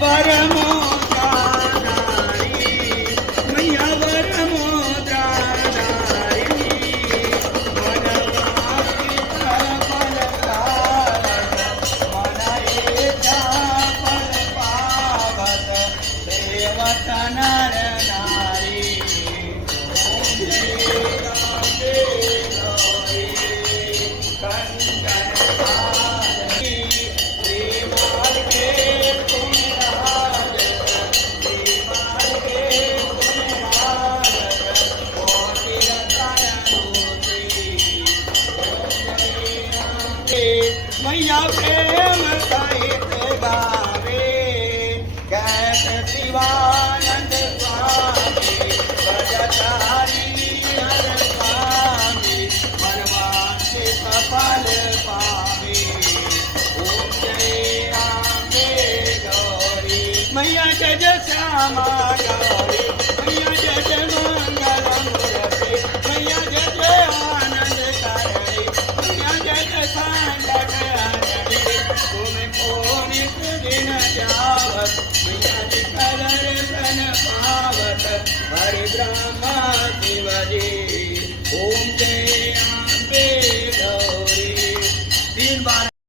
વરમોદ્રાધારી મૈયા વરમોદ્રાધારી વનવાસી ફલકારક મને એકા ફલ પાવત સેવત નર નારી ઓમ જય રાધે ગૌરી કંચન मैया प्रेम सहित गावे कैत शिवानंद स्वामी ब्रजचारी हर स्वामी मनवांचे सफल पावे ओम जय अम्बे गौरी मैया जय जय श्यामा गौरी मैया जय जय मंगल मूर्ति मैया जय जय आनंद कारी मैया जय जय संकट दिन जावत मैया जी कर दर्शन पावत हरि ब्रह्मा शिव जी